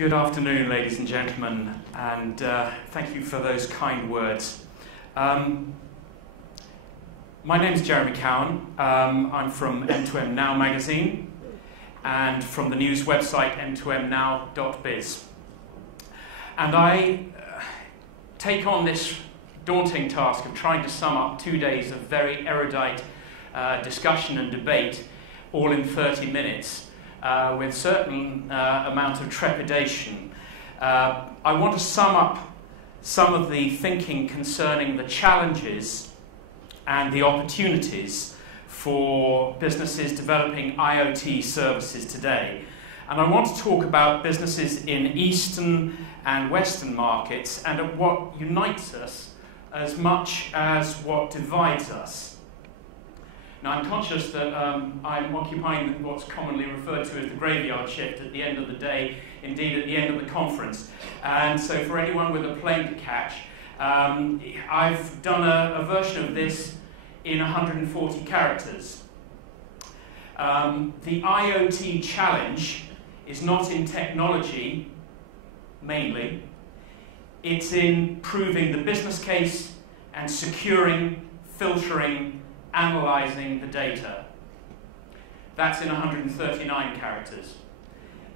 Good afternoon, ladies and gentlemen, and thank you for those kind words. My name is Jeremy Cowan. I'm from M2M Now magazine and from the news website m2mnow.biz. And I take on this daunting task of trying to sum up 2 days of very erudite discussion and debate all in 30 minutes. With certain amount of trepidation. I want to sum up some of the thinking concerning the challenges and the opportunities for businesses developing IoT services today. And I want to talk about businesses in Eastern and Western markets and at what unites us as much as what divides us. Now, I'm conscious that I'm occupying what's commonly referred to as the graveyard shift at the end of the day, indeed at the end of the conference. And so for anyone with a plane to catch, I've done a version of this in 140 characters. The IoT challenge is not in technology, mainly. It's in proving the business case and securing, filtering, analysing the data. That's in 139 characters.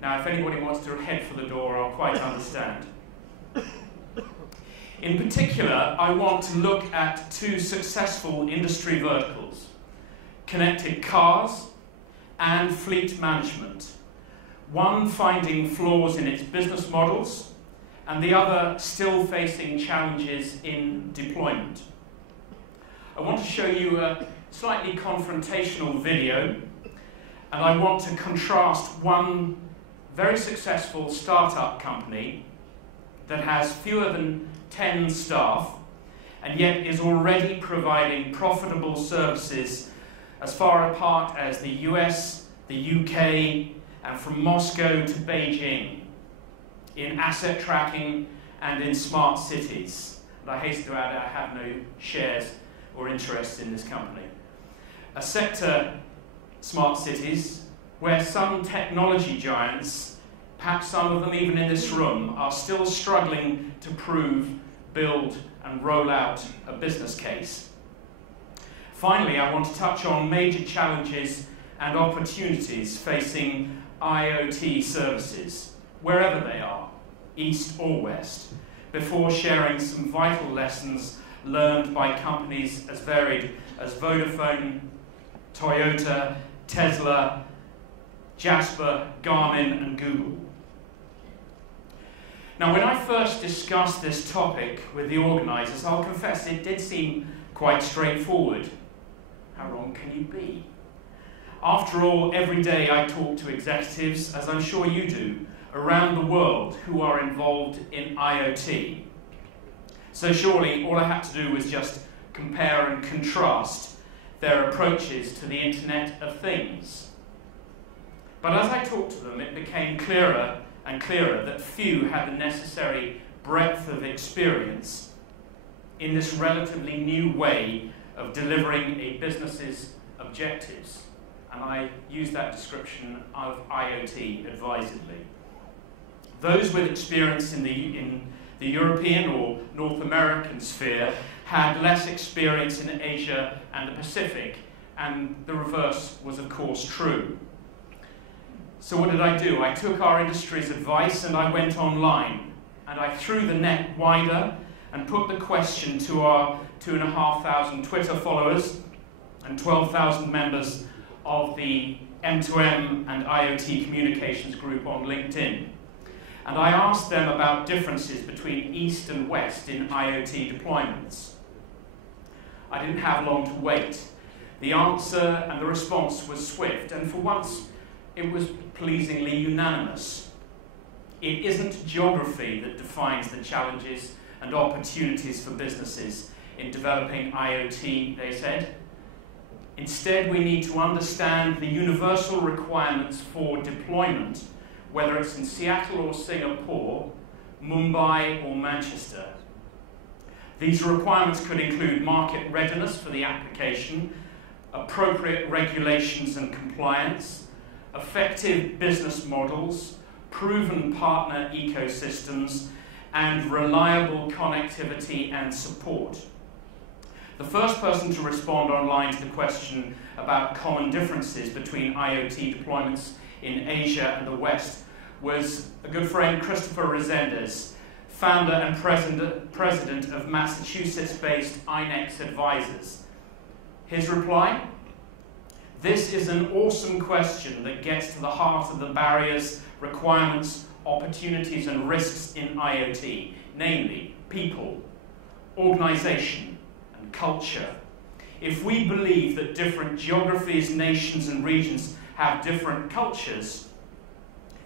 Now, if anybody wants to head for the door, I'll quite understand. In particular, I want to look at two successful industry verticals: connected cars and fleet management. One finding flaws in its business models, and the other still facing challenges in deployment. I want to show you a slightly confrontational video, and I want to contrast one very successful startup company that has fewer than 10 staff and yet is already providing profitable services as far apart as the US, the UK, and from Moscow to Beijing in asset tracking and in smart cities. And I hasten to add, I have no shares or interest in this company. A sector, smart cities, where some technology giants, perhaps some of them even in this room, are still struggling to prove, build, and roll out a business case. Finally, I want to touch on major challenges and opportunities facing IoT services, wherever they are, east or west, before sharing some vital lessons learned by companies as varied as Vodafone, Toyota, Tesla, Jasper, Garmin, and Google. Now, when I first discussed this topic with the organisers, I'll confess it did seem quite straightforward. How wrong can you be? After all, every day I talk to executives, as I'm sure you do, around the world who are involved in IoT. So surely all I had to do was just compare and contrast their approaches to the Internet of Things. But as I talked to them, it became clearer and clearer that few had the necessary breadth of experience in this relatively new way of delivering a business's objectives. And I use that description of IoT advisedly. Those with experience in the European or North American sphere had less experience in Asia and the Pacific, and the reverse was of course true. So what did I do? I took our industry's advice and I went online, and I threw the net wider and put the question to our 2,500 Twitter followers and 12,000 members of the M2M and IoT communications group on LinkedIn. And I asked them about differences between East and West in IoT deployments. I didn't have long to wait. The answer and the response was swift, and for once it was pleasingly unanimous. It isn't geography that defines the challenges and opportunities for businesses in developing IoT, they said. Instead, we need to understand the universal requirements for deployment, whether it's in Seattle or Singapore, Mumbai or Manchester. These requirements could include market readiness for the application, appropriate regulations and compliance, effective business models, proven partner ecosystems, and reliable connectivity and support. The first person to respond online to the question about common differences between IoT deployments in Asia and the West was a good friend, Christopher Resendez, founder and president of Massachusetts-based INEX Advisors. His reply: "This is an awesome question that gets to the heart of the barriers, requirements, opportunities and risks in IoT, namely people, organization and culture. If we believe that different geographies, nations and regions have different cultures,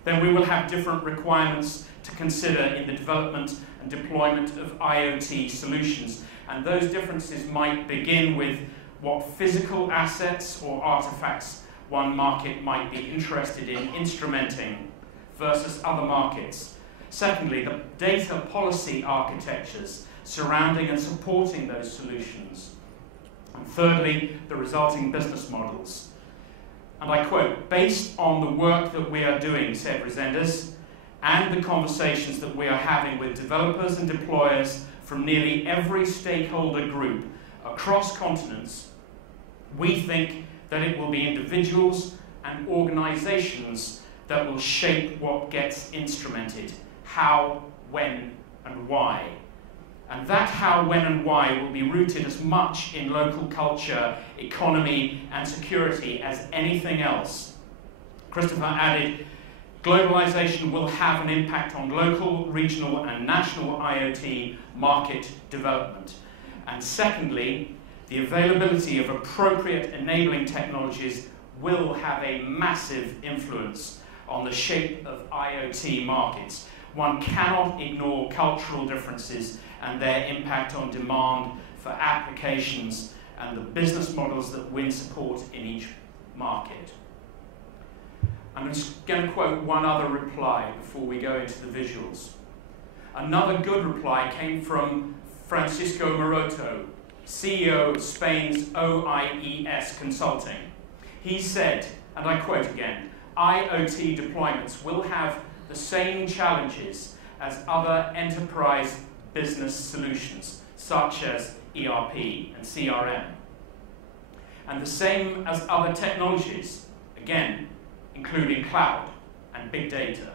then we will have different requirements to consider in the development and deployment of IoT solutions. And those differences might begin with what physical assets or artifacts one market might be interested in instrumenting versus other markets. Secondly, the data policy architectures surrounding and supporting those solutions. And thirdly, the resulting business models." And I quote, "Based on the work that we are doing," said Resendez, "and the conversations that we are having with developers and deployers from nearly every stakeholder group across continents, we think that it will be individuals and organizations that will shape what gets instrumented, how, when, and why. And that how, when, and why will be rooted as much in local culture, economy, and security as anything else." Christopher added, "Globalization will have an impact on local, regional, and national IoT market development. And secondly, the availability of appropriate enabling technologies will have a massive influence on the shape of IoT markets. One cannot ignore cultural differences and their impact on demand for applications and the business models that win support in each market." I'm just going to quote one other reply before we go into the visuals. Another good reply came from Francisco Maroto, CEO of Spain's OIES Consulting. He said, and I quote again, "IoT deployments will have the same challenges as other enterprise business solutions, such as ERP and CRM. And the same as other technologies, again, including cloud and big data.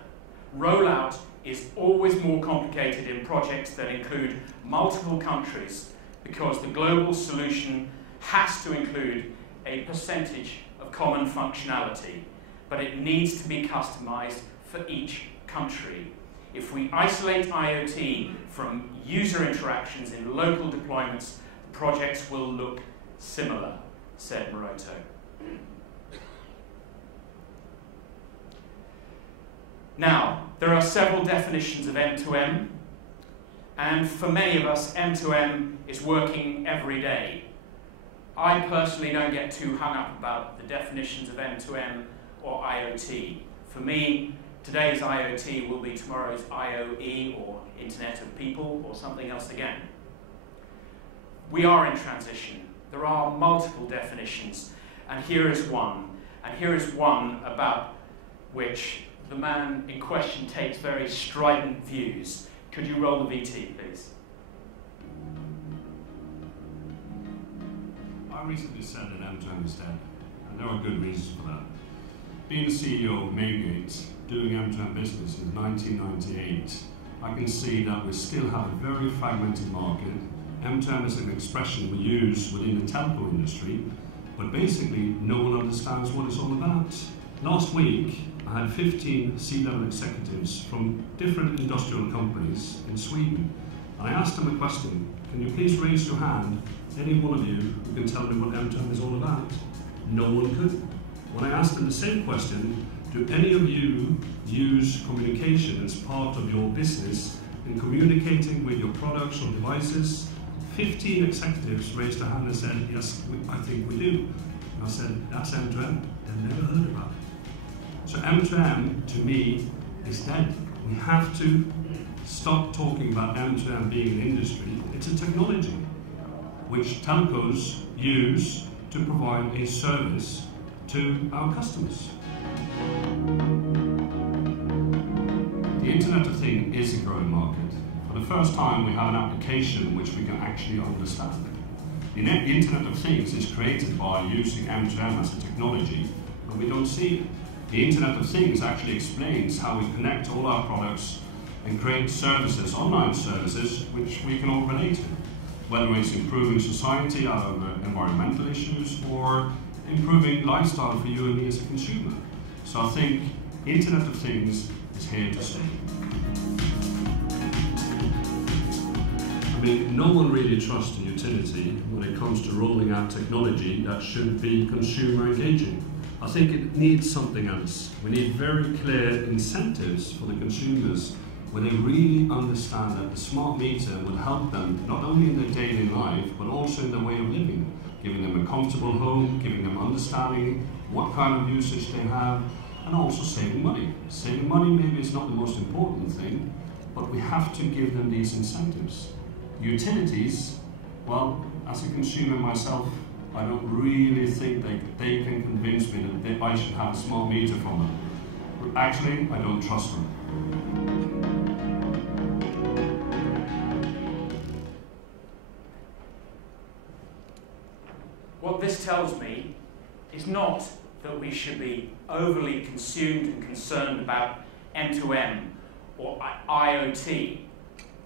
Rollout is always more complicated in projects that include multiple countries because the global solution has to include a percentage of common functionality, but it needs to be customized for each country. If we isolate IoT from user interactions in local deployments, the projects will look similar," said Maroto. Now, there are several definitions of M2M, and for many of us, M2M is working every day. I personally don't get too hung up about the definitions of M2M or IoT. For me, today's IoT will be tomorrow's IoE or Internet of People or something else again. We are in transition. There are multiple definitions, and here is one. And here is one about which the man in question takes very strident views. Could you roll the VT, please? I recently said that M2M is dead, and there are good reasons for that. Being the CEO of Maygate, doing M2M business in 1998, I can see that we still have a very fragmented market. M2M is an expression we use within the telco industry, but basically no one understands what it's all about. Last week, I had 15 C-level executives from different industrial companies in Sweden, and I asked them a question: can you please raise your hand, any one of you who can tell me what M2M is all about? No one could. When I asked them the same question, do any of you use communication as part of your business in communicating with your products or devices? 15 executives raised their hand and said, yes, I think we do. And I said, that's M2M. They've never heard about it. So M2M, to me, is dead. We have to stop talking about M2M being an industry. It's a technology which telcos use to provide a service to our customers. Internet of Things is a growing market. For the first time, we have an application which we can actually understand. The Internet of Things is created by using M2M as a technology, but we don't see it. The Internet of Things actually explains how we connect all our products and create services, online services, which we can all relate to. Whether it's improving society out of environmental issues or improving lifestyle for you and me as a consumer. So I think Internet of Things is here to stay. I mean, no one really trusts a utility when it comes to rolling out technology that should be consumer engaging. I think it needs something else. We need very clear incentives for the consumers where they really understand that the smart meter will help them not only in their daily life but also in their way of living, giving them a comfortable home, giving them understanding what kind of usage they have, and also saving money. Saving money maybe is not the most important thing, but we have to give them these incentives. Utilities, well, as a consumer myself, I don't really think they can convince me that I should have a smart meter from them. Actually, I don't trust them. What this tells me is not that we should be overly consumed and concerned about M2M or IoT.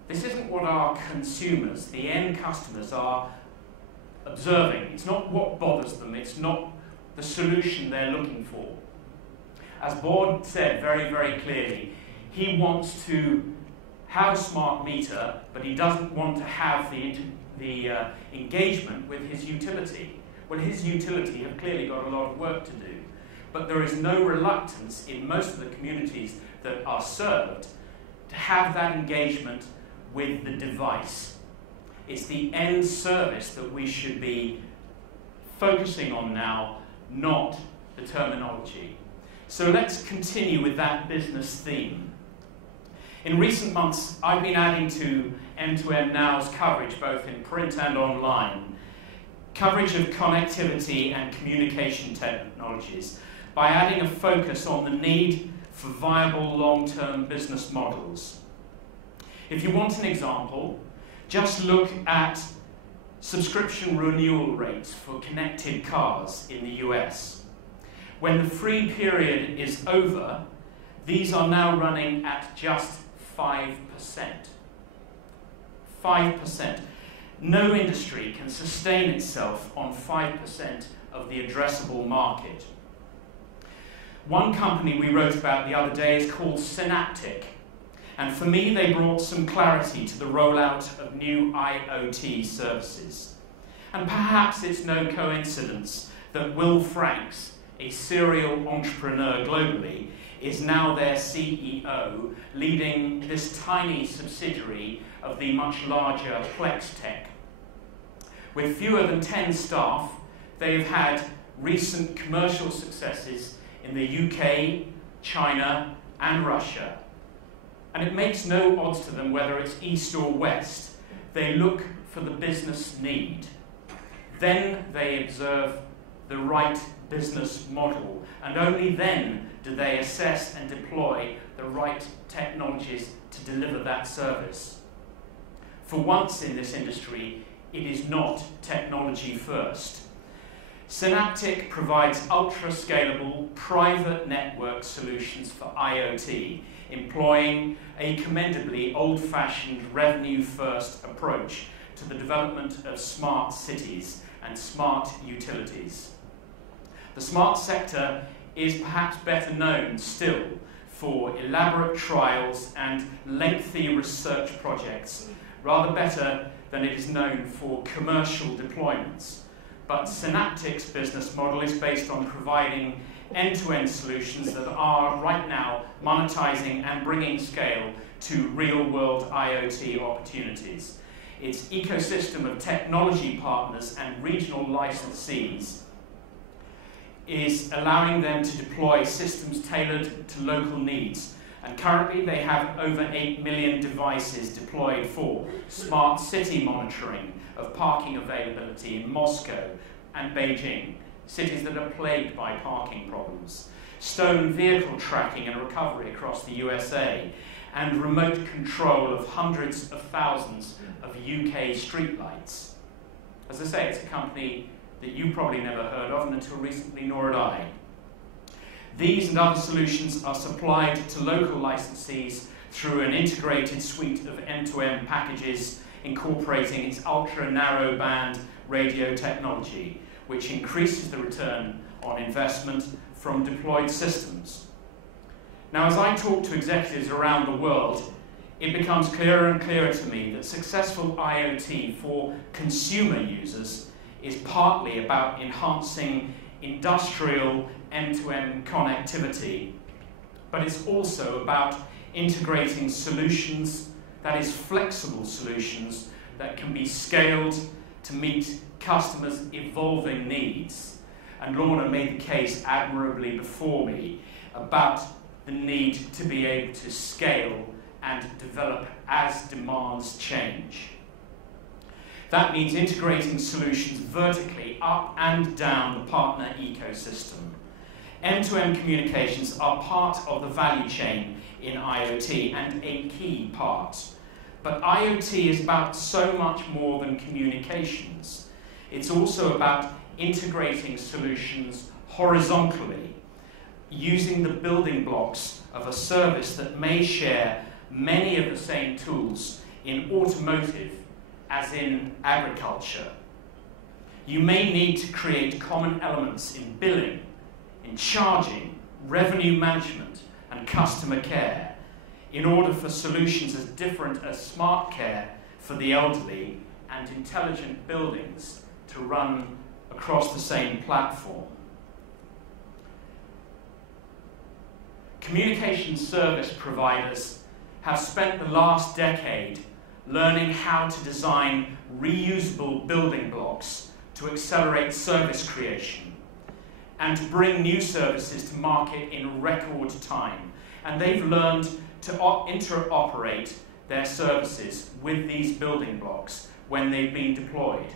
This isn't what our consumers, the end customers, are observing. It's not what bothers them. It's not the solution they're looking for. As Board said very, very clearly, he wants to have a smart meter, but he doesn't want to have the engagement with his utility. Well, his utility have clearly got a lot of work to do, but there is no reluctance in most of the communities that are served to have that engagement with the device. It's the end service that we should be focusing on now, not the terminology. So let's continue with that business theme. In recent months, I've been adding to M2M Now's coverage, both in print and online, coverage of connectivity and communication technologies by adding a focus on the need for viable long-term business models. If you want an example, just look at subscription renewal rates for connected cars in the US. When the free period is over, these are now running at just 5%. 5%. No industry can sustain itself on 5% of the addressable market. One company we wrote about the other day is called Synaptic. And for me, they brought some clarity to the rollout of new IoT services. And perhaps it's no coincidence that Will Franks, a serial entrepreneur globally, is now their CEO, leading this tiny subsidiary of the much larger Plextech. With fewer than 10 staff, they've had recent commercial successes in the UK, China, and Russia. And it makes no odds to them whether it's east or west. They look for the business need. Then they observe the right business model, and only then do they assess and deploy the right technologies to deliver that service. For once in this industry, it is not technology first. Synaptic provides ultra-scalable private network solutions for IoT, employing a commendably old-fashioned revenue-first approach to the development of smart cities and smart utilities. The smart sector is perhaps better known still for elaborate trials and lengthy research projects, rather better than it is known for commercial deployments. But Synaptic's business model is based on providing end-to-end solutions that are right now monetizing and bringing scale to real-world IoT opportunities. Its ecosystem of technology partners and regional licensees is allowing them to deploy systems tailored to local needs. And currently they have over 8 million devices deployed for smart city monitoring of parking availability in Moscow and Beijing, cities that are plagued by parking problems, stolen vehicle tracking and recovery across the USA, and remote control of hundreds of thousands of UK streetlights. As I say, it's a company that you probably never heard of, and until recently, nor had I. These and other solutions are supplied to local licensees through an integrated suite of M2M packages incorporating its ultra-narrowband radio technology, which increases the return on investment from deployed systems. Now, as I talk to executives around the world, it becomes clearer and clearer to me that successful IoT for consumer users is partly about enhancing industrial M2M connectivity, but it's also about integrating solutions, that is, flexible solutions that can be scaled to meet customers' evolving needs. And Lorna made the case admirably before me about the need to be able to scale and develop as demands change. That means integrating solutions vertically up and down the partner ecosystem. M2M communications are part of the value chain in IoT and a key part. But IoT is about so much more than communications. It's also about integrating solutions horizontally, using the building blocks of a service that may share many of the same tools in automotive as in agriculture. You may need to create common elements in billing, in charging, revenue management, and customer care in order for solutions as different as smart care for the elderly and intelligent buildings to run across the same platform. Communication service providers have spent the last decade learning how to design reusable building blocks to accelerate service creation and to bring new services to market in record time. And they've learned to interoperate their services with these building blocks when they've been deployed.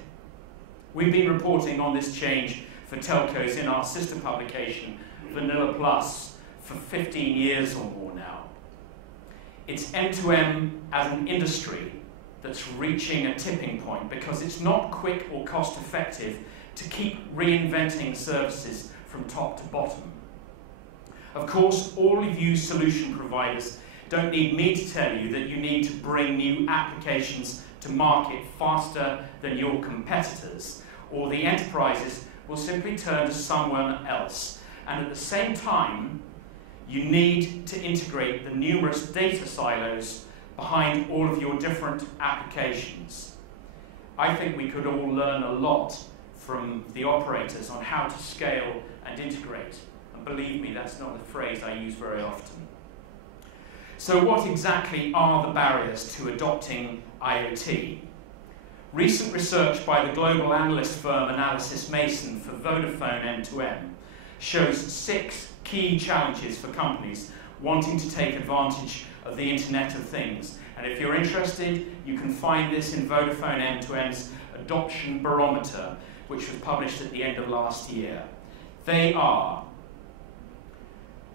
We've been reporting on this change for telcos in our sister publication, Vanilla Plus, for 15 years or more now. It's M2M as an industry that's reaching a tipping point because it's not quick or cost effective to keep reinventing services from top to bottom. Of course, all of you solution providers don't need me to tell you that you need to bring new applications to market faster than your competitors, or the enterprises will simply turn to someone else. And at the same time, you need to integrate the numerous data silos behind all of your different applications. I think we could all learn a lot from the operators on how to scale and integrate. And believe me, that's not a phrase I use very often. So what exactly are the barriers to adopting IoT? Recent research by the global analyst firm Analysys Mason for Vodafone M2M shows 6 key challenges for companies wanting to take advantage of the Internet of Things. And if you're interested, you can find this in Vodafone M2M's Adoption Barometer, which was published at the end of last year. They are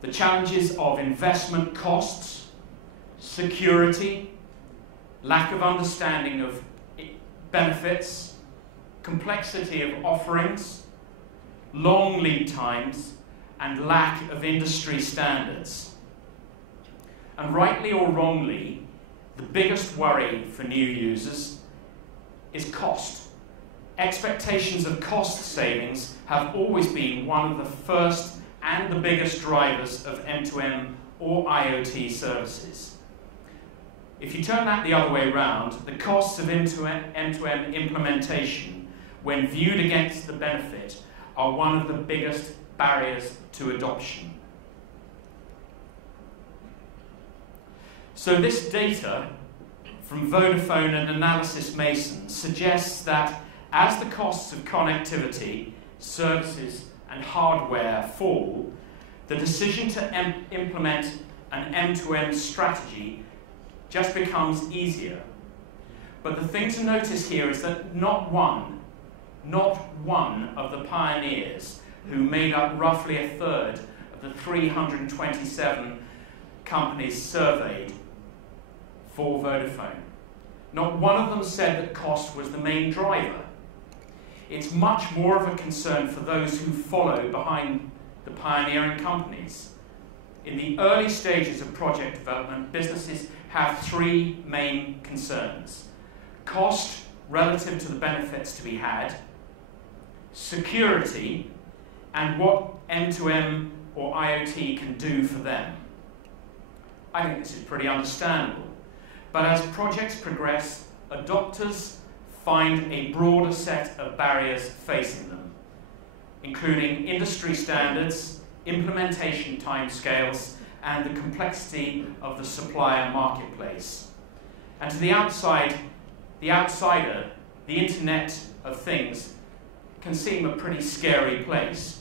the challenges of investment costs, security, lack of understanding of benefits, complexity of offerings, long lead times, and lack of industry standards. And rightly or wrongly, the biggest worry for new users is cost. Expectations of cost savings have always been one of the first and the biggest drivers of M2M or IoT services. If you turn that the other way around, the costs of M2M implementation, when viewed against the benefit, are one of the biggest barriers to adoption. So this data from Vodafone and Analysys Mason suggests that as the costs of connectivity, services and hardware fall, the decision to implement an M2M strategy just becomes easier. But the thing to notice here is that not one of the pioneers who made up roughly a third of the 327 companies surveyed for Vodafone. Not one of them said that cost was the main driver. It's much more of a concern for those who follow behind the pioneering companies. In the early stages of project development, businesses have three main concerns: cost relative to the benefits to be had, security, and what M2M or IoT can do for them. I think this is pretty understandable. But as projects progress, adopters find a broader set of barriers facing them, including industry standards, implementation timescales, and the complexity of the supplier marketplace. And to the outsider, the Internet of Things can seem a pretty scary place.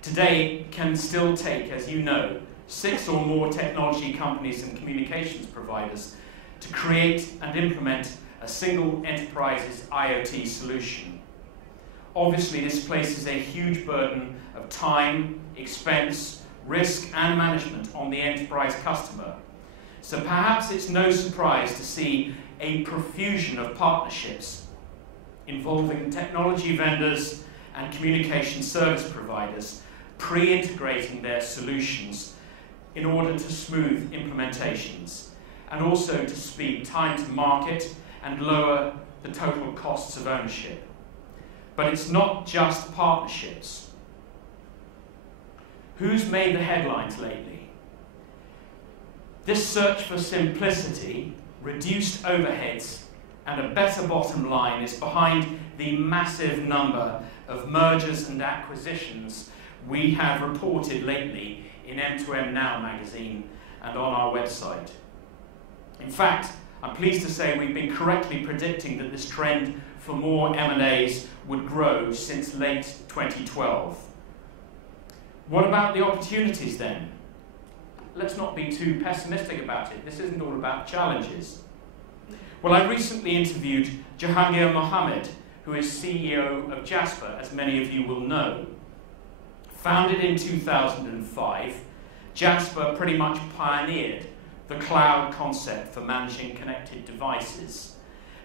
Today it can still take, as you know, 6 or more technology companies and communications providers to create and implement a single enterprise's IoT solution. Obviously, this places a huge burden of time, expense, risk, and management on the enterprise customer. So perhaps it's no surprise to see a profusion of partnerships involving technology vendors and communication service providers pre-integrating their solutions in order to smooth implementations, and also to speed time to market and lower the total costs of ownership. But it's not just partnerships. Who's made the headlines lately? This search for simplicity, reduced overheads, and a better bottom line is behind the massive number of mergers and acquisitions we have reported lately in M2M Now magazine and on our website. In fact, I'm pleased to say we've been correctly predicting that this trend for more M&As would grow since late 2012. What about the opportunities then? Let's not be too pessimistic about it. This isn't all about challenges. Well, I recently interviewed Jahangir Mohammed, who is CEO of Jasper, as many of you will know. Founded in 2005, Jasper pretty much pioneered the cloud concept for managing connected devices.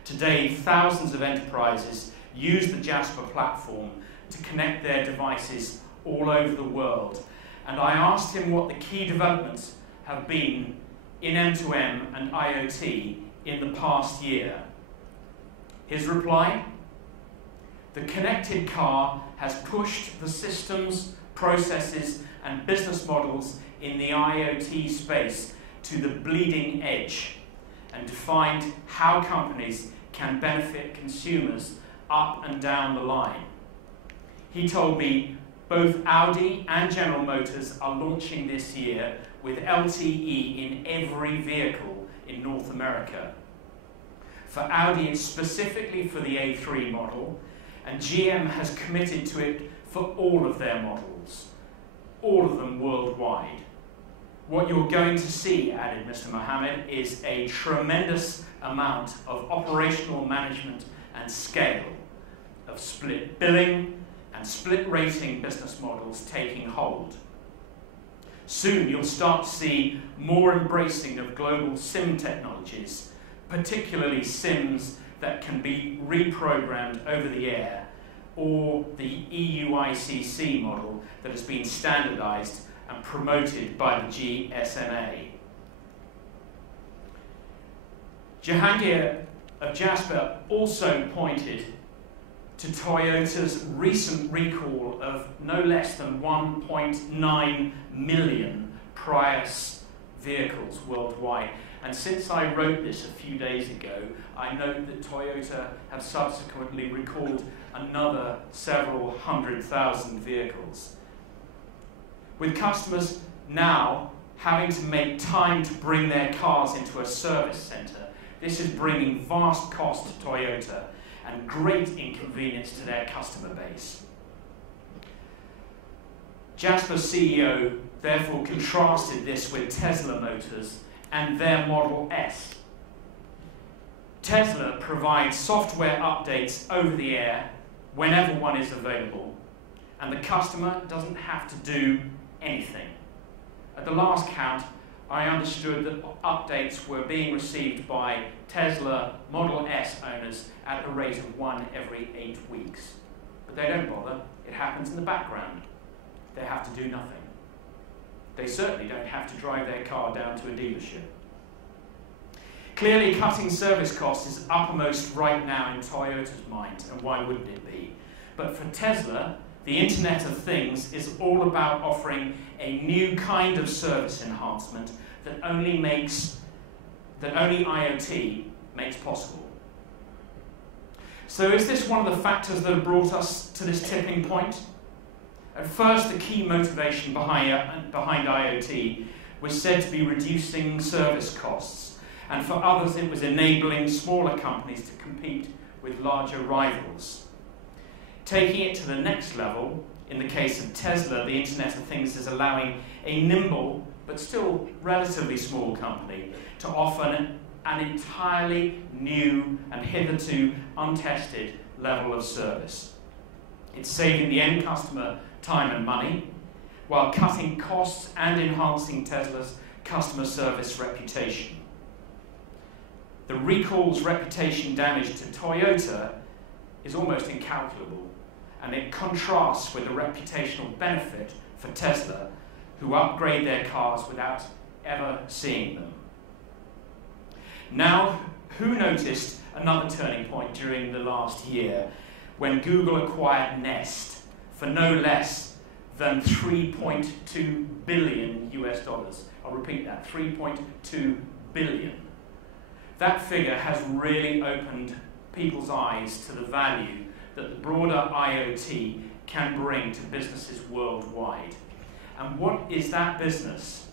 Today, thousands of enterprises use the Jasper platform to connect their devices all over the world. And I asked him what the key developments have been in M2M and IoT in the past year. His reply: the connected car has pushed the systems, processes, and business models in the IoT space to the bleeding edge and defined how companies can benefit consumers up and down the line. He told me both Audi and General Motors are launching this year with LTE in every vehicle in North America. For Audi, it's specifically for the A3 model, and GM has committed to it for all of their models, all of them worldwide. What you're going to see, added Mr. Mohammed, is a tremendous amount of operational management and scale, of split billing and split rating business models taking hold. Soon you'll start to see more embracing of global SIM technologies, particularly SIMs that can be reprogrammed over the air, or the EUICC model that has been standardized and promoted by the GSMA. Jahangir of Jasper also pointed to Toyota's recent recall of no less than 1.9 million Prius vehicles worldwide. And since I wrote this a few days ago, I note that Toyota have subsequently recalled another several 100,000 vehicles. With customers now having to make time to bring their cars into a service centre, this is bringing vast cost to Toyota and great inconvenience to their customer base. Jasper's CEO therefore contrasted this with Tesla Motors and their Model S. Tesla provides software updates over the air whenever one is available, and the customer doesn't have to do anything. At the last count, I understood that updates were being received by Tesla Model S owners at the rate of 1 every 8 weeks. But they don't bother. It happens in the background. They have to do nothing. They certainly don't have to drive their car down to a dealership. Clearly, cutting service costs is uppermost right now in Toyota's mind, and why wouldn't it be? But for Tesla, the Internet of Things is all about offering a new kind of service enhancement that only IoT makes possible. So is this one of the factors that have brought us to this tipping point? At first, the key motivation behind IoT was said to be reducing service costs, and for others it was enabling smaller companies to compete with larger rivals. Taking it to the next level, in the case of Tesla, the Internet of Things is allowing a nimble, but still relatively small company to offer an entirely new and hitherto untested level of service. It's saving the end customer time and money, while cutting costs and enhancing Tesla's customer service reputation. The recall's reputation damage to Toyota is almost incalculable, and it contrasts with the reputational benefit for Tesla, who upgrade their cars without ever seeing them. Now, who noticed another turning point during the last year when Google acquired Nest for no less than $3.2 billion US dollars? I'll repeat that, $3.2 billion. That figure has really opened people's eyes to the value that the broader IoT can bring to businesses worldwide. And what is that business?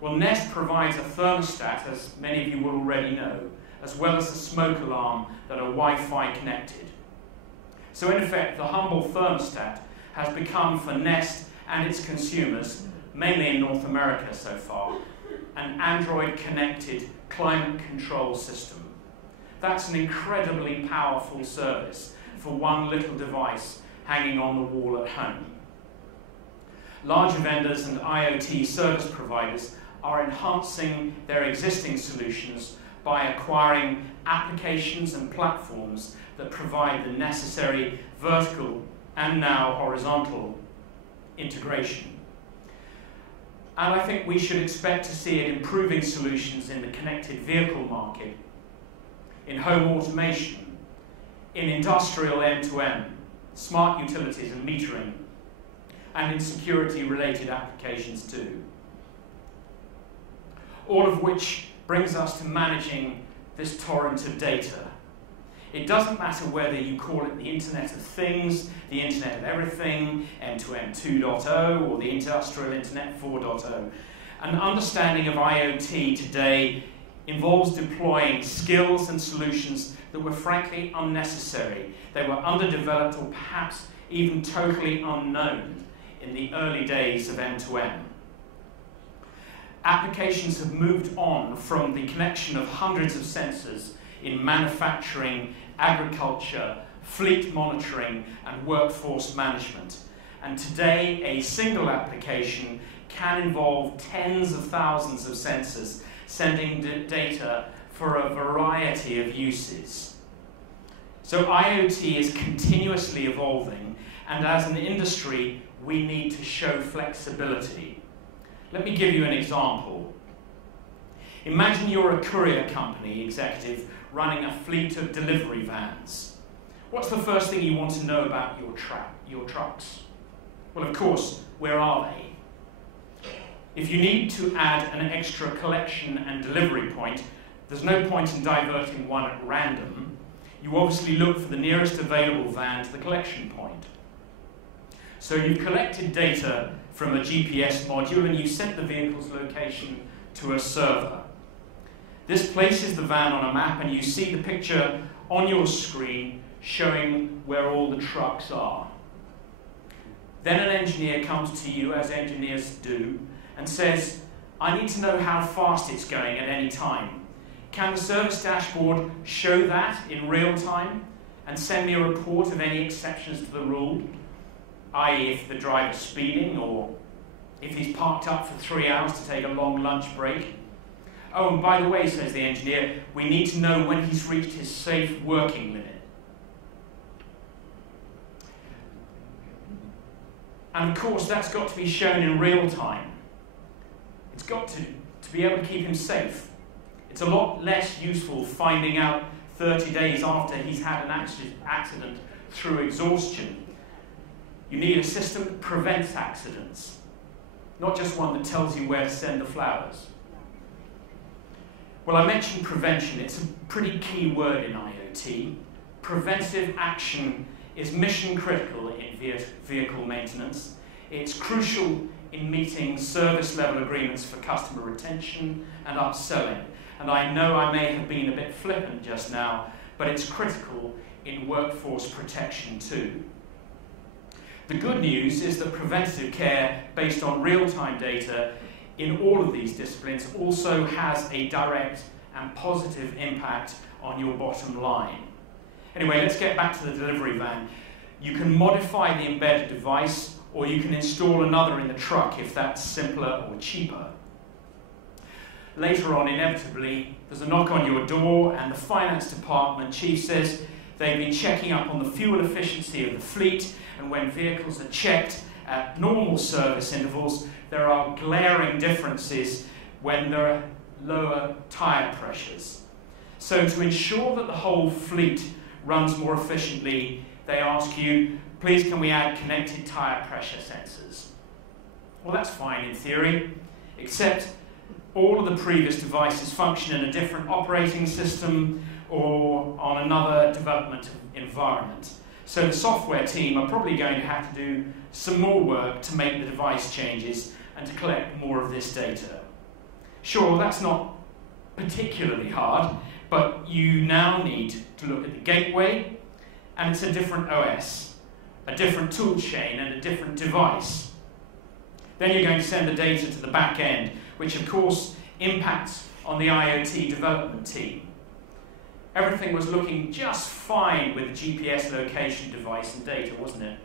Well, Nest provides a thermostat, as many of you will already know, as well as a smoke alarm that are Wi-Fi connected. So in effect, the humble thermostat has become for Nest and its consumers, mainly in North America so far, an Android-connected climate control system. That's an incredibly powerful service for one little device hanging on the wall at home. Larger vendors and IoT service providers are enhancing their existing solutions by acquiring applications and platforms that provide the necessary vertical and now horizontal integration. And I think we should expect to see it improving solutions in the connected vehicle market, in home automation, in industrial M2M, smart utilities and metering, and in security-related applications too. All of which brings us to managing this torrent of data. It doesn't matter whether you call it the Internet of Things, the Internet of Everything, M2M 2.0, or the Industrial Internet 4.0. An understanding of IoT today involves deploying skills and solutions that were frankly unnecessary. They were underdeveloped or perhaps even totally unknown in the early days of M2M. Applications have moved on from the connection of hundreds of sensors in manufacturing, agriculture, fleet monitoring, and workforce management. And today, a single application can involve tens of thousands of sensors sending data for a variety of uses. So IoT is continuously evolving, and as an industry, we need to show flexibility. Let me give you an example. Imagine you're a courier company executive running a fleet of delivery vans. What's the first thing you want to know about your trucks? Well, of course, where are they? If you need to add an extra collection and delivery point, there's no point in diverting one at random. You obviously look for the nearest available van to the collection point. So you've collected data from a GPS module and you set the vehicle's location to a server. This places the van on a map and you see the picture on your screen showing where all the trucks are. Then an engineer comes to you, as engineers do, and says, I need to know how fast it's going at any time. Can the service dashboard show that in real time and send me a report of any exceptions to the rule, i.e. if the driver's speeding or if he's parked up for 3 hours to take a long lunch break. Oh, and by the way, says the engineer, we need to know when he's reached his safe working limit. And of course, that's got to be shown in real time. It's got to be able to keep him safe. It's a lot less useful finding out 30 days after he's had an accident through exhaustion. You need a system that prevents accidents, not just one that tells you where to send the flowers. Well, I mentioned prevention. It's a pretty key word in IoT. Preventive action is mission critical in vehicle maintenance. It's crucial in meeting service level agreements for customer retention and upselling. And I know I may have been a bit flippant just now, but it's critical in workforce protection too. The good news is that preventative care based on real-time data in all of these disciplines also has a direct and positive impact on your bottom line. Anyway, let's get back to the delivery van. You can modify the embedded device, or you can install another in the truck if that's simpler or cheaper. Later on, inevitably, there's a knock on your door and the finance department chief says they've been checking up on the fuel efficiency of the fleet, and when vehicles are checked at normal service intervals, there are glaring differences when there are lower tyre pressures. So to ensure that the whole fleet runs more efficiently, they ask you, please can we add connected tyre pressure sensors? Well, that's fine in theory, except all of the previous devices function in a different operating system or on another development environment. So the software team are probably going to have to do some more work to make the device changes and to collect more of this data. Sure, that's not particularly hard, but you now need to look at the gateway, and it's a different OS, a different tool chain, and a different device. Then you're going to send the data to the back end, which of course impacts on the IoT development team. Everything was looking just fine with the GPS location device and data, wasn't it?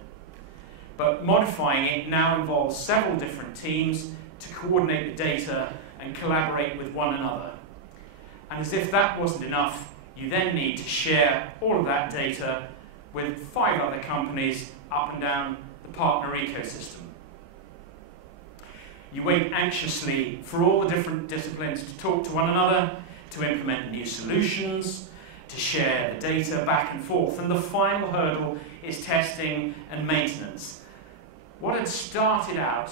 But modifying it now involves several different teams to coordinate the data and collaborate with one another. And as if that wasn't enough, you then need to share all of that data with 5 other companies up and down the partner ecosystem. You wait anxiously for all the different disciplines to talk to one another, to implement new solutions, to share the data back and forth, and the final hurdle is testing and maintenance. What had started out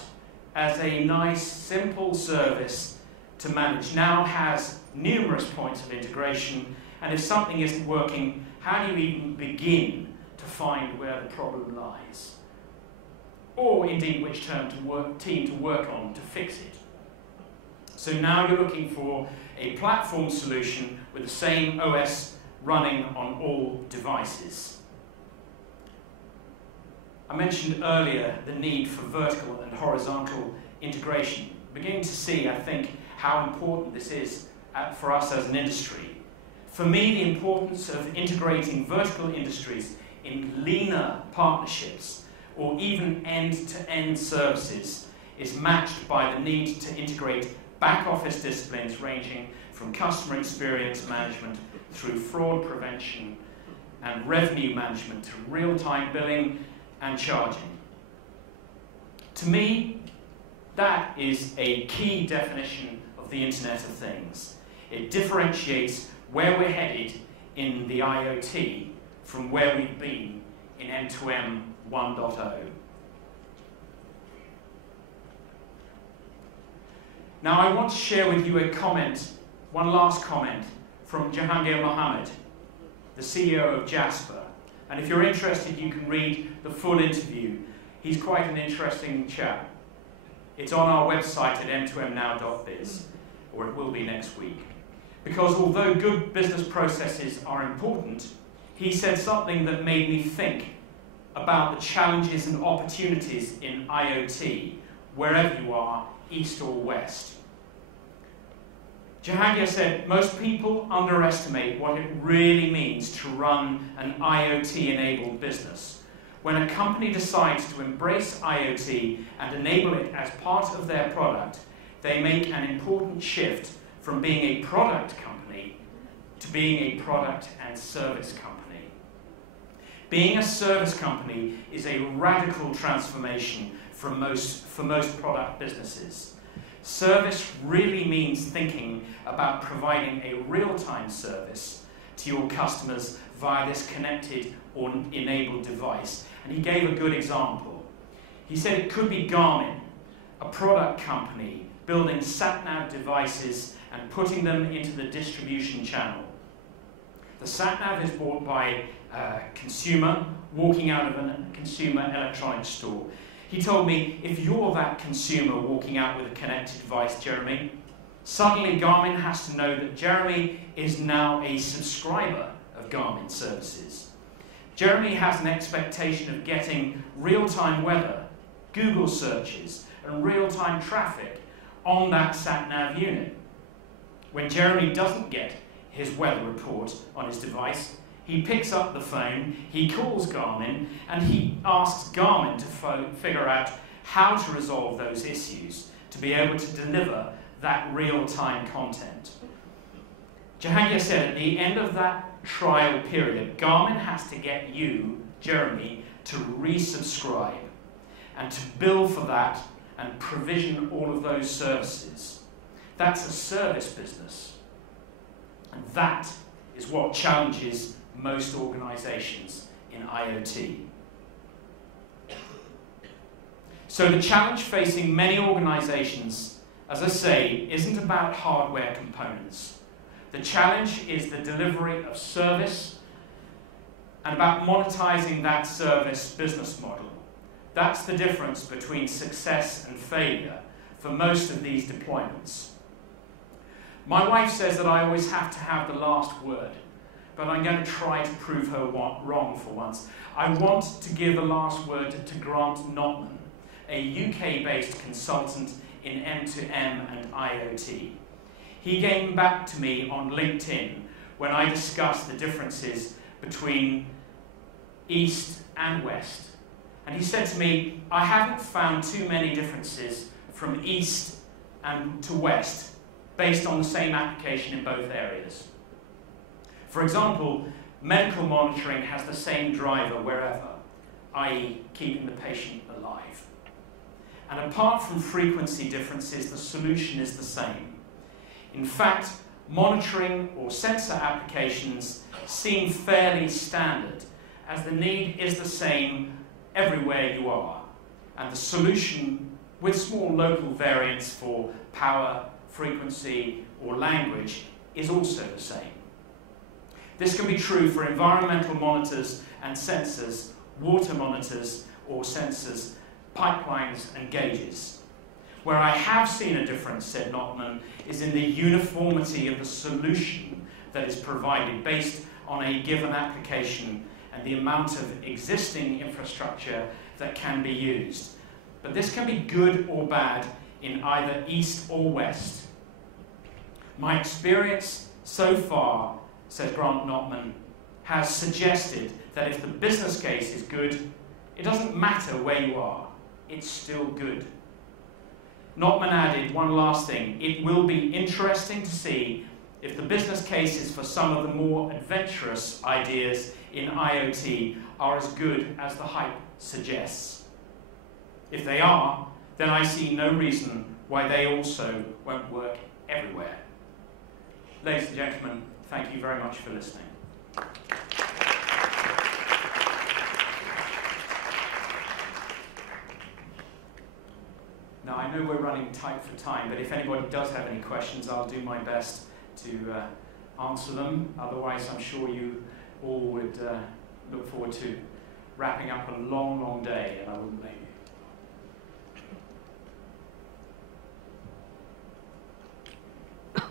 as a nice, simple service to manage now has numerous points of integration, and if something isn't working, how do you even begin to find where the problem lies? Or indeed which team to work on to fix it. So now you're looking for a platform solution with the same OS running on all devices. I mentioned earlier the need for vertical and horizontal integration. Beginning to see, I think, how important this is for us as an industry. For me, the importance of integrating vertical industries in leaner partnerships or even end-to-end services is matched by the need to integrate back-office disciplines ranging from customer experience management through fraud prevention and revenue management to real-time billing and charging. To me, that is a key definition of the Internet of Things. It differentiates where we're headed in the IoT from where we've been in M2M 1.0. Now I want to share with you a comment, one last comment, from Jahangir Mohammed, the CEO of Jasper. And if you're interested, you can read the full interview. He's quite an interesting chap. It's on our website at m2mnow.biz, or it will be next week. Because although good business processes are important, he said something that made me think about the challenges and opportunities in IoT, wherever you are, east or west. Jahangir said, most people underestimate what it really means to run an IoT-enabled business. When a company decides to embrace IoT and enable it as part of their product, they make an important shift from being a product company to being a product and service company. Being a service company is a radical transformation for most product businesses. Service really means thinking about providing a real-time service to your customers via this connected or enabled device. And he gave a good example. He said it could be Garmin, a product company, building sat-nav devices and putting them into the distribution channel. The sat-nav is bought by a consumer walking out of a consumer electronics store. He told me, if you're that consumer walking out with a connected device, Jeremy, suddenly Garmin has to know that Jeremy is now a subscriber of Garmin services. Jeremy has an expectation of getting real-time weather, Google searches, and real-time traffic on that sat-nav unit. When Jeremy doesn't get his weather report on his device, he picks up the phone, he calls Garmin, and he asks Garmin to figure out how to resolve those issues to be able to deliver that real-time content. Jahangir said at the end of that trial period, Garmin has to get you, Jeremy, to resubscribe and to bill for that and provision all of those services. That's a service business. And that is what challenges most organizations in IoT. So the challenge facing many organizations, as I say, isn't about hardware components. The challenge is the delivery of service and about monetizing that service business model. That's the difference between success and failure for most of these deployments. My wife says that I always have to have the last word, but I'm going to try to prove her wrong for once. I want to give the last word to Grant Notman, a UK-based consultant in M2M and IoT. He came back to me on LinkedIn when I discussed the differences between East and West. And he said to me, I haven't found too many differences from East and to West based on the same application in both areas. For example, medical monitoring has the same driver wherever, i.e. keeping the patient alive. And apart from frequency differences, the solution is the same. In fact, monitoring or sensor applications seem fairly standard, as the need is the same everywhere you are, and the solution, with small local variants for power, frequency, or language, is also the same. This can be true for environmental monitors and sensors, water monitors or sensors, pipelines and gauges. Where I have seen a difference, said Notman, is in the uniformity of the solution that is provided based on a given application and the amount of existing infrastructure that can be used. But this can be good or bad in either East or West. My experience so far, says Grant Notman, has suggested that if the business case is good, it doesn't matter where you are, it's still good. Notman added one last thing. It will be interesting to see if the business cases for some of the more adventurous ideas in IoT are as good as the hype suggests. If they are, then I see no reason why they also won't work everywhere. Ladies and gentlemen, thank you very much for listening. Now, I know we're running tight for time, but if anybody does have any questions, I'll do my best to answer them. Otherwise, I'm sure you all would look forward to wrapping up a long, long day, and I wouldn't blame you.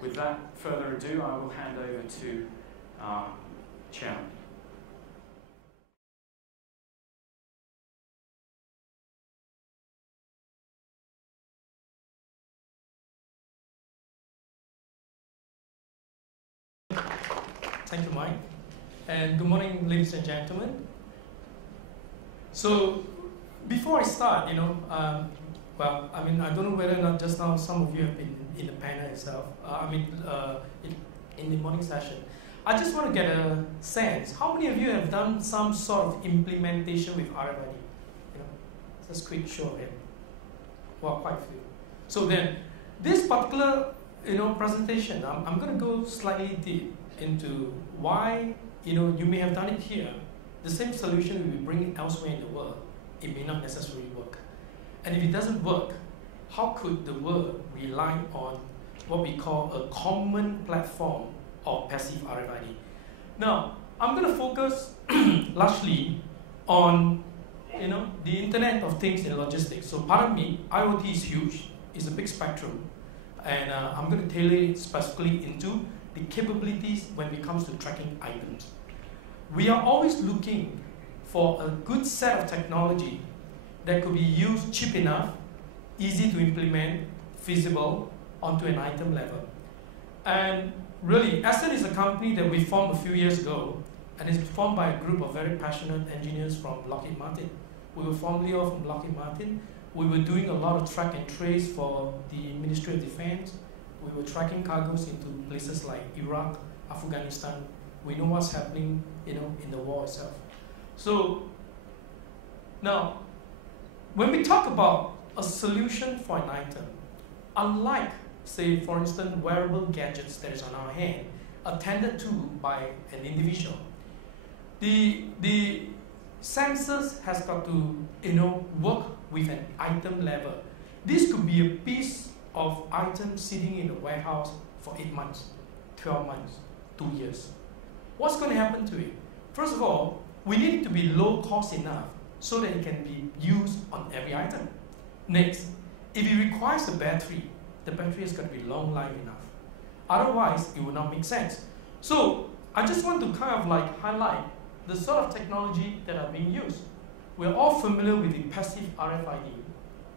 Without further ado, I will hand over to our chairman. Thank you, Mike. And good morning, ladies and gentlemen. So before I start, well, I mean, I don't know whether or not just now some of you have been in the panel itself. In the morning session. I just want to get a sense. How many of you have done some sort of implementation with RFID? Just a quick show of it. Well, quite a few. So then, this particular presentation, I'm going to go slightly deep into why you may have done it here. The same solution we will bring it elsewhere in the world. It may not necessarily work. And if it doesn't work, how could the world rely on what we call a common platform of passive RFID? Now, I'm going to focus largely on the Internet of Things in logistics. So pardon me, IoT is huge. It's a big spectrum. And I'm going to tailor it specifically into the capabilities when it comes to tracking items. We are always looking for a good set of technology that could be used cheap enough, easy to implement, feasible, onto an item level. And really, Ascent is a company that we formed a few years ago, and it's formed by a group of very passionate engineers from Lockheed Martin. We were formerly all from Lockheed Martin. We were doing a lot of track and trace for the Ministry of Defense. We were tracking cargoes into places like Iraq, Afghanistan. We know what's happening, in the war itself. So now, when we talk about a solution for an item, unlike, say, for instance, wearable gadgets that is on our hand, attended to by an individual, the sensors has got to work with an item level. This could be a piece of item sitting in a warehouse for 8 months, 12 months, 2 years. What's going to happen to it? First of all, we need it to be low cost enough so that it can be used on every item. Next, if it requires the battery has got to be long life enough. Otherwise, it will not make sense. So I just want to kind of highlight the sort of technology that are being used. We're all familiar with the passive RFID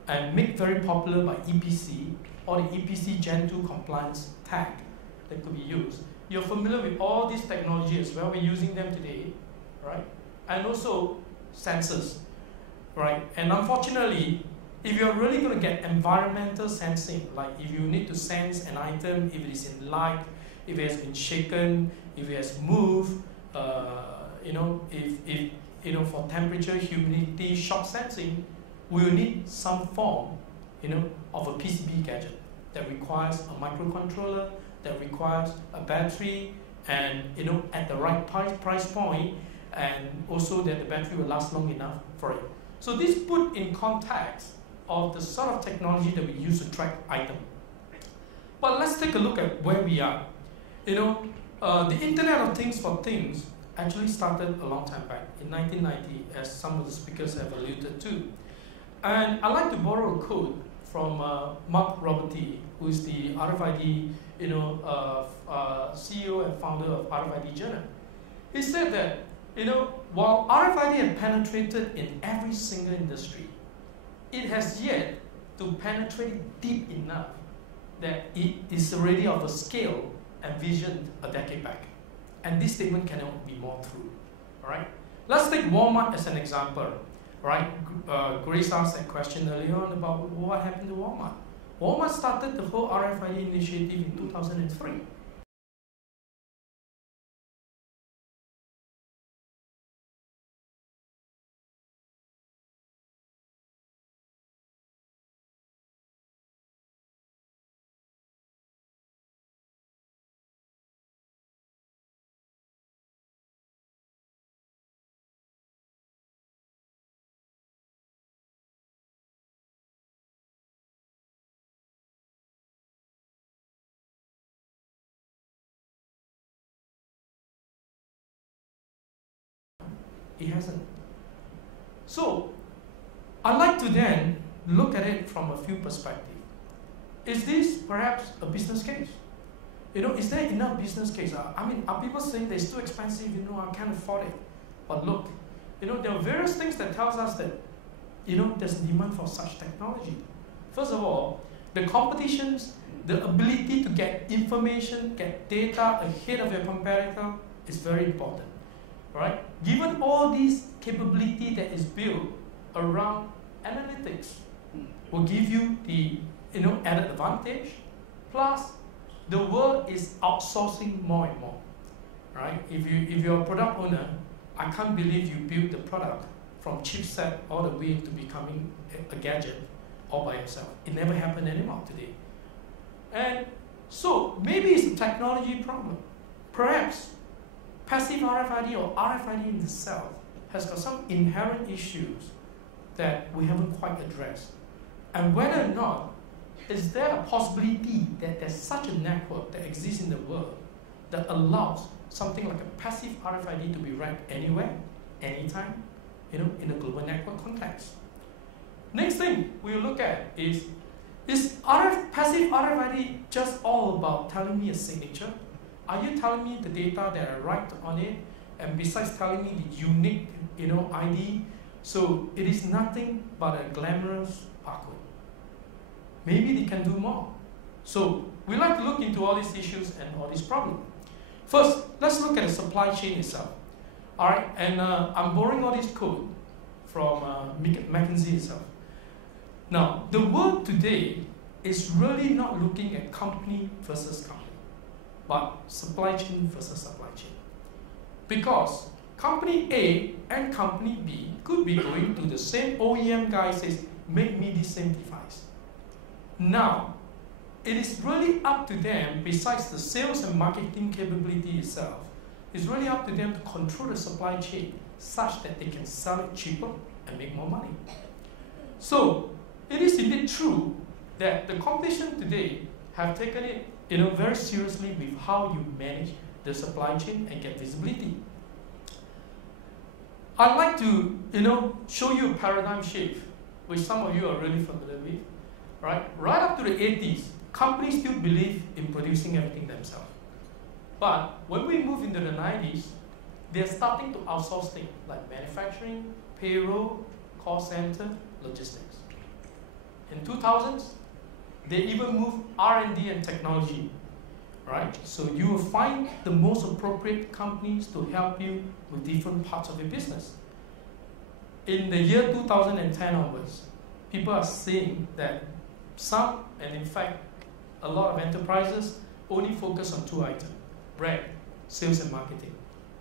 and made very popular by EPC or the EPC Gen 2 compliance tag that could be used. You're familiar with all these technology as well. We're using them today, right? And also sensors, right? And unfortunately, if you're really going to get environmental sensing, like if you need to sense an item, if it is in light, if it has been shaken, if it has moved, if for temperature, humidity, shock sensing, we will need some form, of a PCB gadget that requires a microcontroller, that requires a battery, and at the right price point, and also that the battery will last long enough for it. So this put in context of the sort of technology that we use to track items. But let's take a look at where we are. The Internet of Things for Things actually started a long time back in 1990, as some of the speakers have alluded to. And I like to borrow a quote from Mark Roberti, who is the RFID CEO and founder of RFID Journal. He said that while RFID had penetrated in every single industry, it has yet to penetrate deep enough that it is already of a scale envisioned a decade back. And this statement cannot be more true. All right? Let's take Walmart as an example. Right? Grace asked that question earlier on about what happened to Walmart. Walmart started the whole RFID initiative in 2003. It hasn't. So, I'd like to then look at it from a few perspectives. Is this perhaps a business case? Is there enough business case? Are people saying that it's too expensive, I can't afford it? But look, there are various things that tells us that, there's demand for such technology. First of all, the competitions, the ability to get information, get data ahead of your competitor is very important. right? Given all these capability that is built around analytics, will give you the added advantage. Plus, the world is outsourcing more and more, right? If you're a product owner, I can't believe you built the product from chipset all the way to becoming a gadget all by yourself. It never happened anymore today. And so maybe it's a technology problem. Perhaps passive RFID or RFID in itself has got some inherent issues that we haven't quite addressed. And whether or not, is there a possibility that there's such a network that exists in the world that allows something like a passive RFID to be read anywhere, anytime, in a global network context? Next thing we'll look at is passive RFID just all about telling me a signature? Are you telling me the data that I write on it, and besides telling me the unique, ID, so it is nothing but a glamorous barcode? Maybe they can do more. So we like to look into all these issues and all these problems. First, let's look at the supply chain itself. All right, and I'm borrowing all this code from McKinsey itself. Now, the world today is really not looking at company versus company, but supply chain versus supply chain. Because company A and company B could be going to the same OEM guy says, make me this same device. Now, it is really up to them, besides the sales and marketing capability itself, it's really up to them to control the supply chain such that they can sell it cheaper and make more money. So, it is indeed true that the competition today have taken it very seriously with how you manage the supply chain and get visibility. I'd like to show you a paradigm shift, which some of you are really familiar with. Right up to the 80s, companies still believe in producing everything themselves. But when we move into the 90s, they're starting to outsource things like manufacturing, payroll, call center, logistics. In 2000s, they even move R&D and technology, right? So you will find the most appropriate companies to help you with different parts of your business. In the year 2010 onwards, people are seeing that some, and in fact, a lot of enterprises only focus on two items: brand, sales and marketing.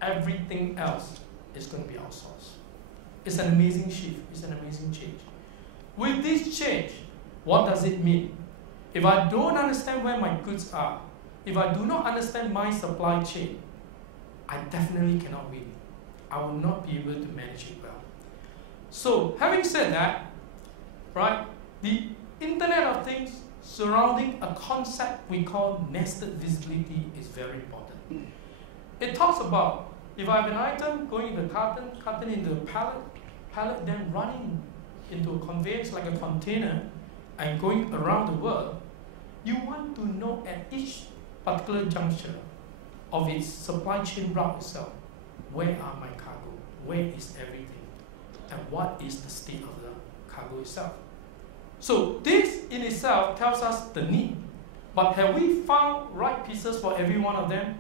Everything else is going to be outsourced. It's an amazing shift. It's an amazing change. With this change, what does it mean? If I don't understand where my goods are, if I do not understand my supply chain, I definitely cannot win. I will not be able to manage it well. So, having said that, right, the Internet of Things surrounding a concept we call nested visibility is very important. It talks about if I have an item going into a carton into a pallet then running into a conveyance like a container and going around the world, you want to know at each particular juncture of its supply chain route itself, where are my cargo, where is everything, and what is the state of the cargo itself. So this in itself tells us the need, but have we found right pieces for every one of them?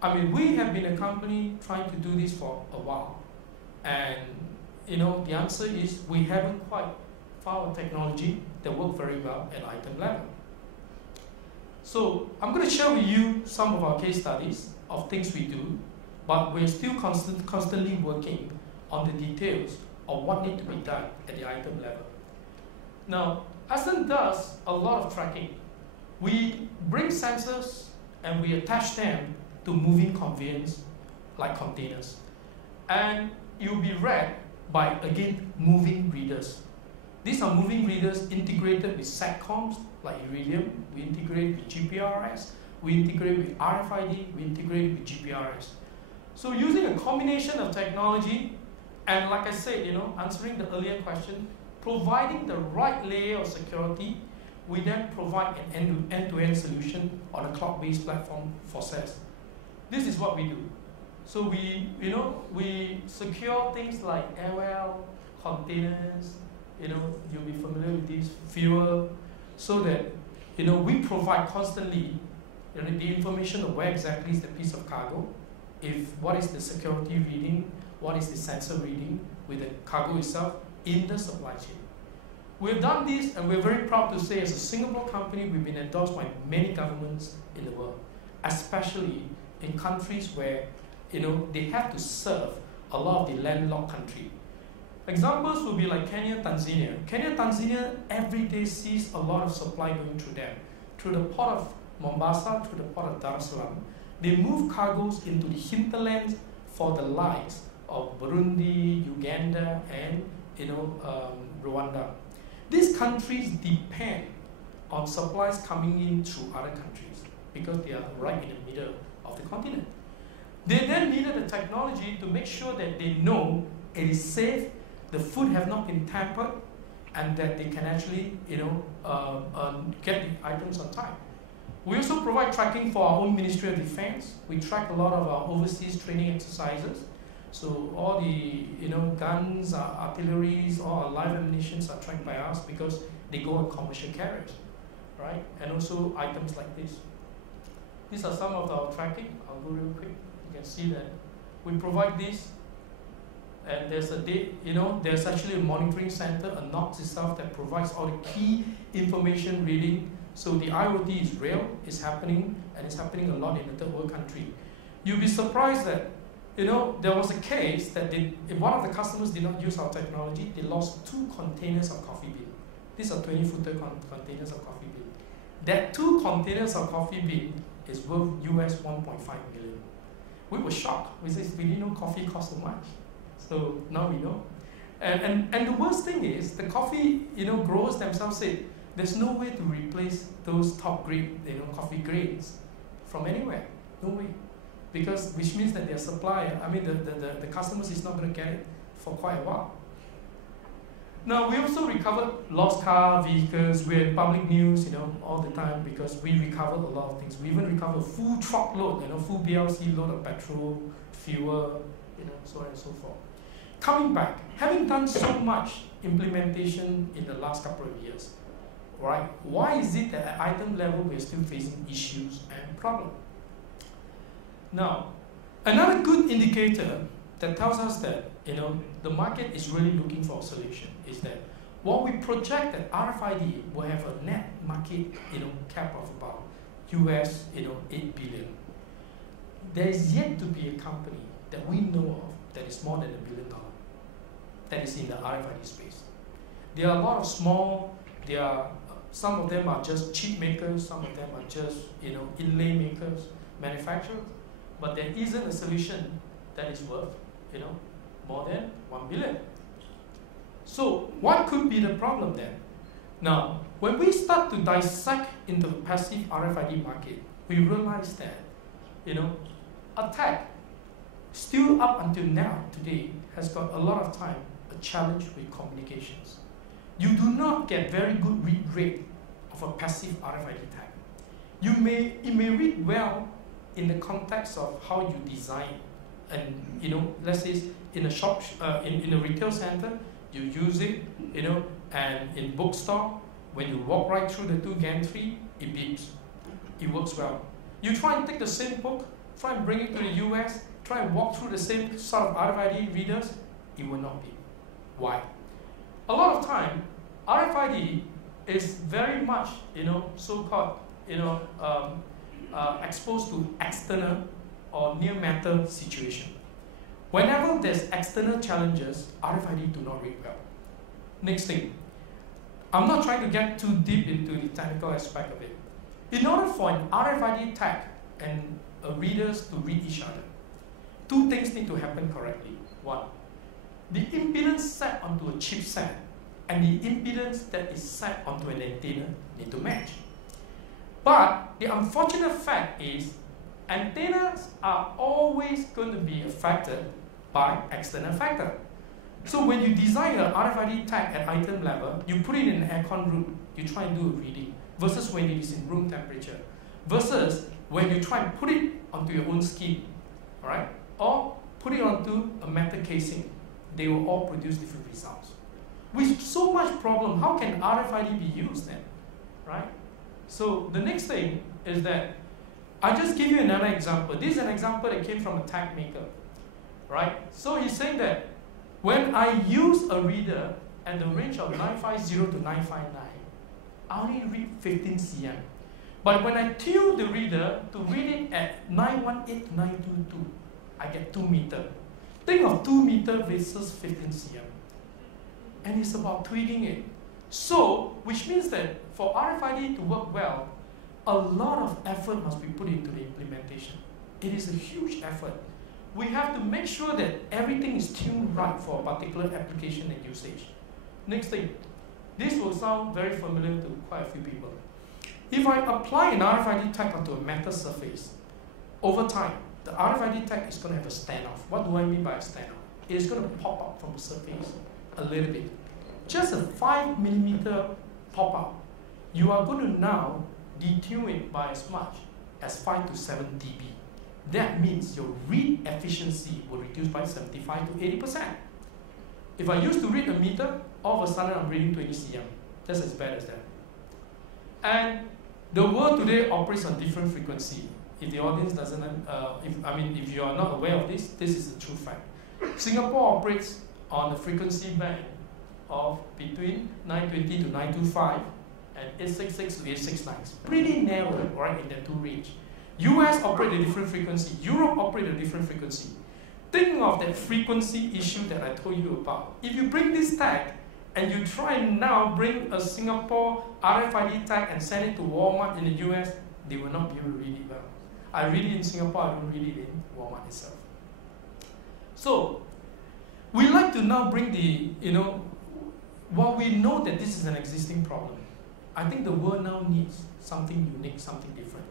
I mean, we have been a company trying to do this for a while, and the answer is we haven't quite found a technology that works very well at item level. So I'm going to share with you some of our case studies of things we do, but we're still constantly working on the details of what needs to be done at the item level. Now, Ascent does a lot of tracking. We bring sensors and we attach them to moving conveyance like containers. And it will be read by, again, moving readers. These are moving readers integrated with SATCOMs like Iridium. We integrate with GPRS. We integrate with RFID. We integrate with GPRS. So using a combination of technology and, like I said, answering the earlier question, providing the right layer of security, we then provide an end-to-end solution on a cloud-based platform for SaaS. This is what we do. So we secure things like airwell, containers, you'll be familiar with these, fuel, so that we provide constantly the information of where exactly is the piece of cargo, what is the security reading, what is the sensor reading with the cargo itself in the supply chain. We've done this, and we're very proud to say, as a Singapore company, we've been endorsed by many governments in the world, especially in countries where they have to serve a lot of the landlocked country. Examples would be like Kenya, Tanzania. Kenya, Tanzania every day sees a lot of supply going through them, through the port of Mombasa, through the port of Dar es Salaam. They move cargoes into the hinterlands for the likes of Burundi, Uganda, and Rwanda. These countries depend on supplies coming in through other countries because they are right in the middle of the continent. They then needed the technology to make sure that they know it is safe, the food have not been tampered, and that they can actually get the items on time. We also provide tracking for our own Ministry of Defense. We track a lot of our overseas training exercises. So all the guns, artilleries, all our live ammunitions are tracked by us because they go on commercial carriers, right? And also items like this. These are some of our tracking. I'll go real quick. You can see that we provide this, and there's there's actually a monitoring center, a NOC itself, that provides all the key information reading. So the IoT is real, it's happening, and it's happening a lot in the third world country. You'll be surprised that there was a case that if one of the customers did not use our technology, they lost 2 containers of coffee bean. These are 20-footer containers of coffee bean. That 2 containers of coffee bean is worth US 1.5 million. We were shocked. We said, we didn't know coffee cost so much. So now we know. And the worst thing is, the coffee growers themselves said, there's no way to replace those top grade coffee grains from anywhere. No way. Because which means that their supplier, the customers is not going to get it for quite a while. Now, we also recovered lost car, vehicles. We're in public news, all the time because we recovered a lot of things. We even recovered full truckload, full BLC load of petrol, fuel, so on and so forth. Coming back, having done so much implementation in the last couple of years, right? Why is it that at item level we're still facing issues and problems? Now, another good indicator that tells us that the market is really looking for a solution is that what we project that RFID will have a net market cap of about US 8 billion. There is yet to be a company that we know of that is more than $1 billion that is in the RFID space. There are a lot of small. Some of them are just chip makers. Some of them are just inlay makers, manufacturers. But there isn't a solution that is worth, more than 1 billion. So what could be the problem then? Now, when we start to dissect into the passive RFID market, we realize that, attack, still up until now, today, has got a lot of time a challenge with communications. You do not get very good read rate of a passive RFID tag. It may read well in the context of how you design, and let's say in a shop, in a retail center, you use it, and in bookstore, when you walk right through the 2 gantry, it beeps. It works well. You try and take the same book, try and bring it to the US, try and walk through the same sort of RFID readers, it will not be. Why? A lot of time, RFID is very much, so-called, exposed to external or near matter situation. Whenever there's external challenges, RFID do not read well. Next thing, I'm not trying to get too deep into the technical aspect of it. In order for an RFID tag and readers to read each other, 2 things need to happen correctly. 1, the impedance set onto a chipset and the impedance that is set onto an antenna need to match. But the unfortunate fact is antennas are always going to be affected by external factor. So when you design an RFID tag at item level, you put it in an aircon room, you try and do a reading, versus when it is in room temperature, versus when you try and put it onto your own skin, all right? Or put it onto a metal casing, they will all produce different results. With so much problem, how can RFID be used then, right? So the next thing is that I just give you another example. This is an example that came from a tag maker, right? So he's saying that when I use a reader at the range of 950 to 959, I only read 15 cm. But when I tune the reader to read it at 918 to 922, I get 2 meters. Think of 2 meters versus 15 cm. And it's about tweaking it. So, which means that for RFID to work well, a lot of effort must be put into the implementation. It is a huge effort. We have to make sure that everything is tuned right for a particular application and usage. Next thing, this will sound very familiar to quite a few people. If I apply an RFID tag onto a metal surface, over time, the RFID tag is going to have a standoff. What do I mean by a standoff? It is going to pop up from the surface a little bit. Just a 5 millimeter pop up. You are going to now detune it by as much as 5 to 7 dB. That means your read efficiency will reduce by 75 to 80%. If I used to read a meter, all of a sudden I'm reading 20 cm. That's as bad as that. And the world today operates on different frequency. If the audience doesn't, if you are not aware of this, this is a true fact. Singapore operates on the frequency band of between 920 to 925 and 866 to 869. It's pretty narrow, right, in that two range. US operate a different frequency. Europe operate a different frequency. Think of that frequency issue that I told you about. If you bring this tag and you try and now bring a Singapore RFID tag and send it to Walmart in the US, they will not be able to read it well. I read it in Singapore, I don't read it in Walmart itself. So, we like to now bring the, while we know that this is an existing problem, I think the world now needs something unique, something different.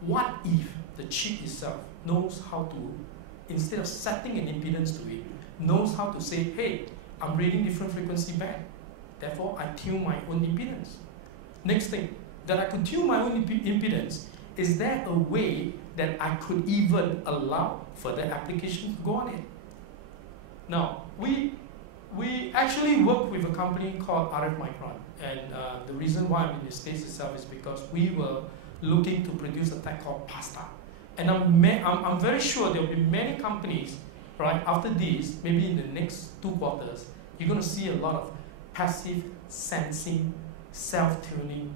What if the chip itself knows how to, instead of setting an impedance to it, knows how to say, hey, I'm reading different frequency band, therefore I tune my own impedance. Next thing, that I could tune my own impedance, is there a way that I could even allow further application to go on it? Now, we actually work with a company called RF Micron, and the reason why I'm in the States itself is because we were looking to produce a tag called pasta. And I'm very sure there will be many companies, right, after this, maybe in the next 2 quarters, you're going to see a lot of passive sensing, self-tuning,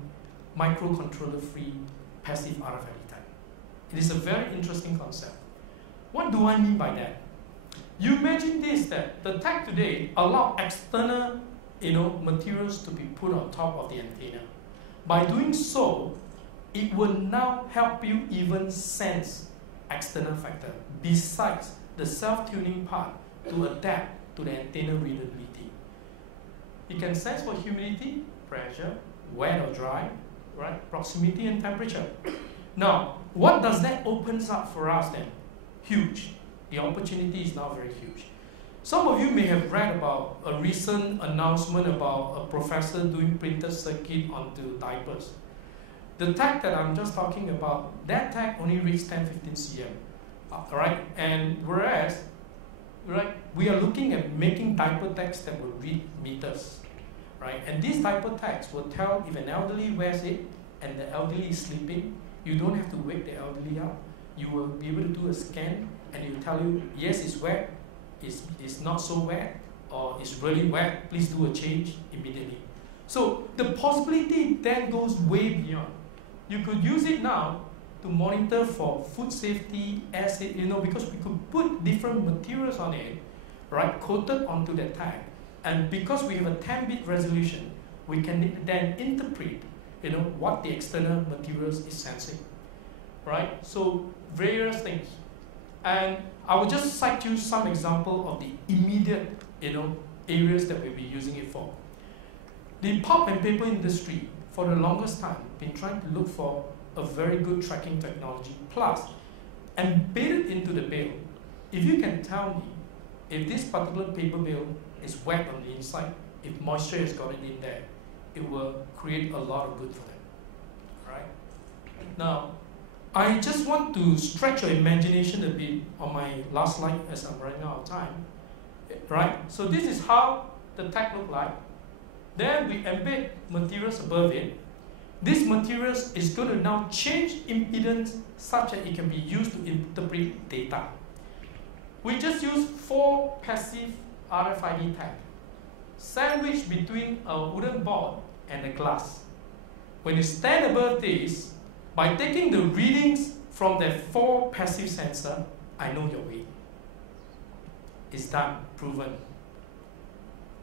microcontroller-free, passive RFID tag. It is a very interesting concept. What do I mean by that? You imagine this, that the tag today allow external materials to be put on top of the antenna. By doing so, it will now help you even sense external factor besides the self-tuning part to adapt to the antenna readability. It can sense for humidity, pressure, wet or dry, right? Proximity and temperature. Now, what does that opens up for us then? Huge. The opportunity is now very huge. Some of you may have read about a recent announcement about a professor doing printed circuit onto diapers. The tag that I'm just talking about, that tag only reads 10-15 cm, right? And whereas, right, we are looking at making diaper tags that will read meters, right? And these diaper tags will tell if an elderly wears it and the elderly is sleeping, you don't have to wake the elderly up. You will be able to do a scan and it will tell you, yes, it's wet, it's not so wet, or it's really wet, please do a change immediately. So the possibility then goes way beyond. You could use it now to monitor for food safety, air safety, because we could put different materials on it, right, coated onto the tag. And because we have a 10-bit resolution, we can then interpret, what the external materials is sensing, right? So various things. And I will just cite you some example of the immediate, areas that we'll be using it for. The pulp and paper industry, for the longest time, been trying to look for a very good tracking technology, plus embedded into the bale. If you can tell me if this particular paper bale is wet on the inside, if moisture has gotten in there, it will create a lot of good for them. Right? Now, I just want to stretch your imagination a bit on my last slide as I'm running out of time. Right? So this is how the tag look like. Then we embed materials above it. This material is going to now change impedance such that it can be used to interpret data. We just use 4 passive RFID tags, sandwiched between a wooden board and a glass. When you stand above this, by taking the readings from the 4 passive sensors, I know your weight. It's done, proven.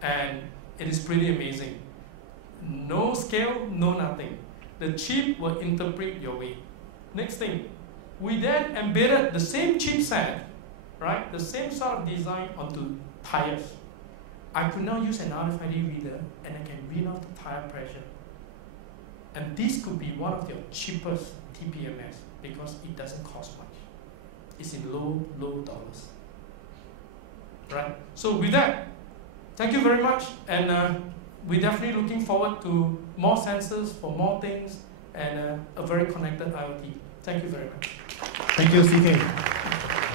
And it is pretty amazing. No scale, no nothing. The chip will interpret your weight. Next thing, we then embedded the same chipset, right? The same sort of design onto tires. I could now use an RFID reader and I can read off the tire pressure. And this could be one of your cheapest TPMS because it doesn't cost much. It's in low dollars. Right? So with that, thank you very much, and we're definitely looking forward to more sensors for more things and a very connected IoT. Thank you very much. Thank you, CK.